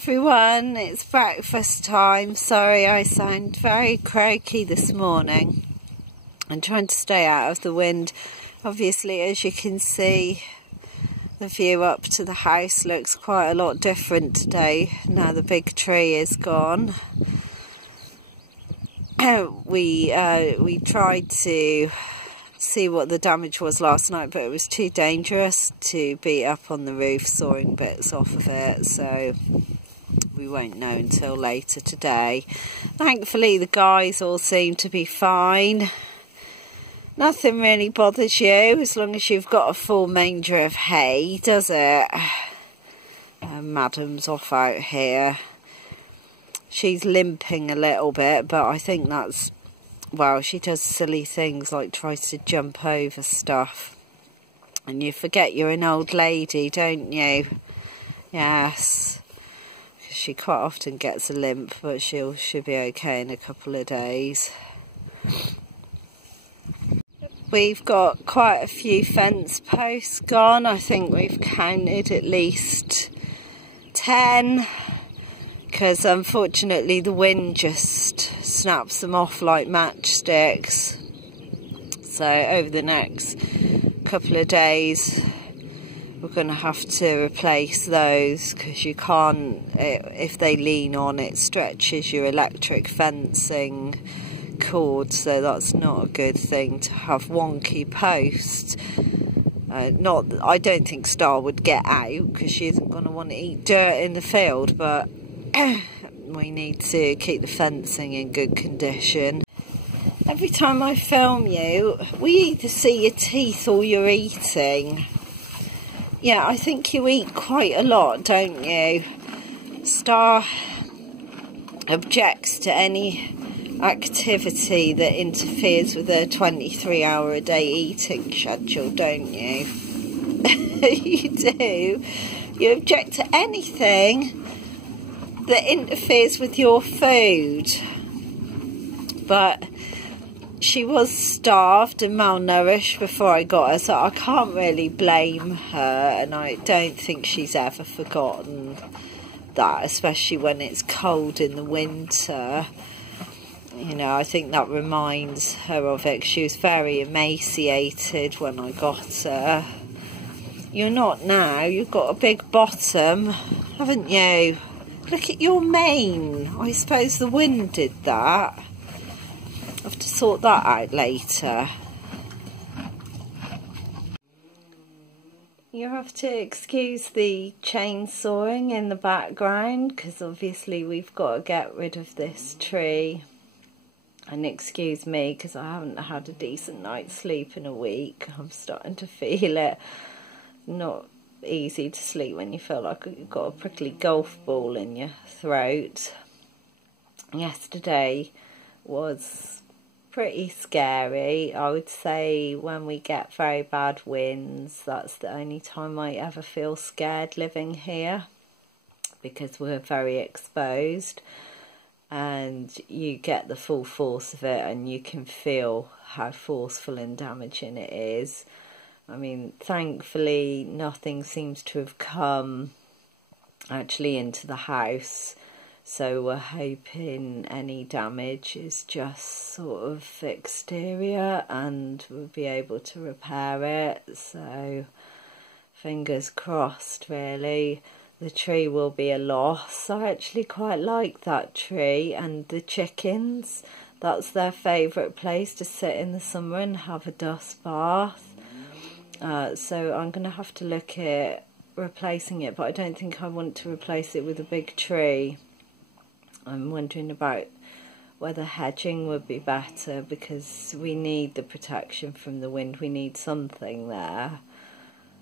everyone, it's breakfast time. Sorry I sound very croaky this morning. I'm trying to stay out of the wind. Obviously, as you can see, the view up to the house looks quite a lot different today. Now the big tree is gone. We tried to see what the damage was last night, but it was too dangerous to be up on the roof sawing bits off of it, so we won't know until later today. Thankfully the guys all seem to be fine. Nothing really bothers you as long as you've got a full manger of hay, does it? Madam's off out here. She's limping a little bit, but I think that's, well, she does silly things like tries to jump over stuff. And you forget you're an old lady, don't you? Yes. She quite often gets a limp, but she'll be okay in a couple of days. We've got quite a few fence posts gone. I think we've counted at least 10. Because unfortunately the wind just snaps them off like matchsticks. So over the next couple of days we're going to have to replace those, because you can't, if they lean on, it stretches your electric fencing cord, so that's not a good thing to have wonky posts. I don't think Star would get out because she isn't going to want to eat dirt in the field, but we need to keep the fencing in good condition. Every time I film you, we either see your teeth or you're eating. Yeah, I think you eat quite a lot, don't you? Star objects to any activity that interferes with her 23-hour-a-day eating schedule, don't you? You do. You object to anything that interferes with your food. But she was starved and malnourished before I got her, so I can't really blame her, and I don't think she's ever forgotten that, especially when it's cold in the winter. You know, I think that reminds her of it. She was very emaciated when I got her. You're not now. You've got a big bottom, haven't you? Look at your mane. I suppose the wind did that. I'll have to sort that out later. You have to excuse the chainsawing in the background, because obviously we've got to get rid of this tree. And excuse me, because I haven't had a decent night's sleep in a week. I'm starting to feel it. Not easy to sleep when you feel like you've got a prickly golf ball in your throat. Yesterday was pretty scary. I would say when we get very bad winds, that's the only time I ever feel scared living here, because we're very exposed and you get the full force of it and you can feel how forceful and damaging it is. I mean, thankfully nothing seems to have come actually into the house, so we're hoping any damage is just sort of exterior and we'll be able to repair it. So fingers crossed, really. The tree will be a loss. I actually quite like that tree, and the chickens, that's their favourite place to sit in the summer and have a dust bath. So I'm going to have to look at replacing it, but I don't think I want to replace it with a big tree. I'm wondering about whether hedging would be better, because we need the protection from the wind. We need something there.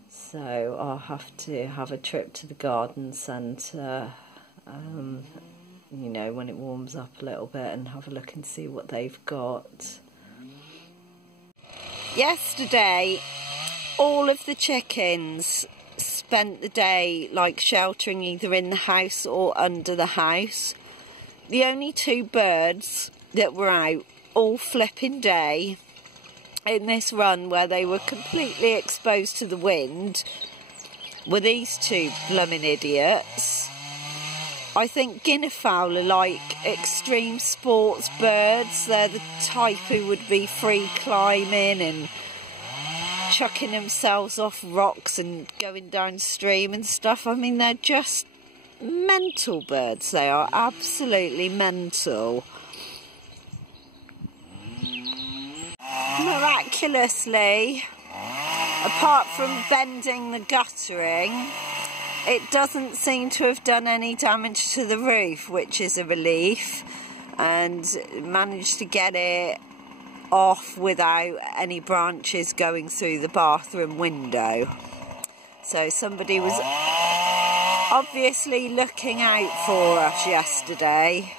So I'll have to have a trip to the garden centre, you know, when it warms up a little bit, and have a look and see what they've got. Yesterday, all of the chickens spent the day like sheltering either in the house or under the house. The only two birds that were out all flipping day in this run where they were completely exposed to the wind were these two blooming idiots. I think guineafowl are like extreme sports birds. They're the type who would be free climbing and chucking themselves off rocks and going downstream and stuff. I mean, they're just mental birds. They are absolutely mental. Miraculously, apart from bending the guttering, it doesn't seem to have done any damage to the roof, which is a relief, and managed to get it off without any branches going through the bathroom window. So somebody was obviously looking out for us yesterday.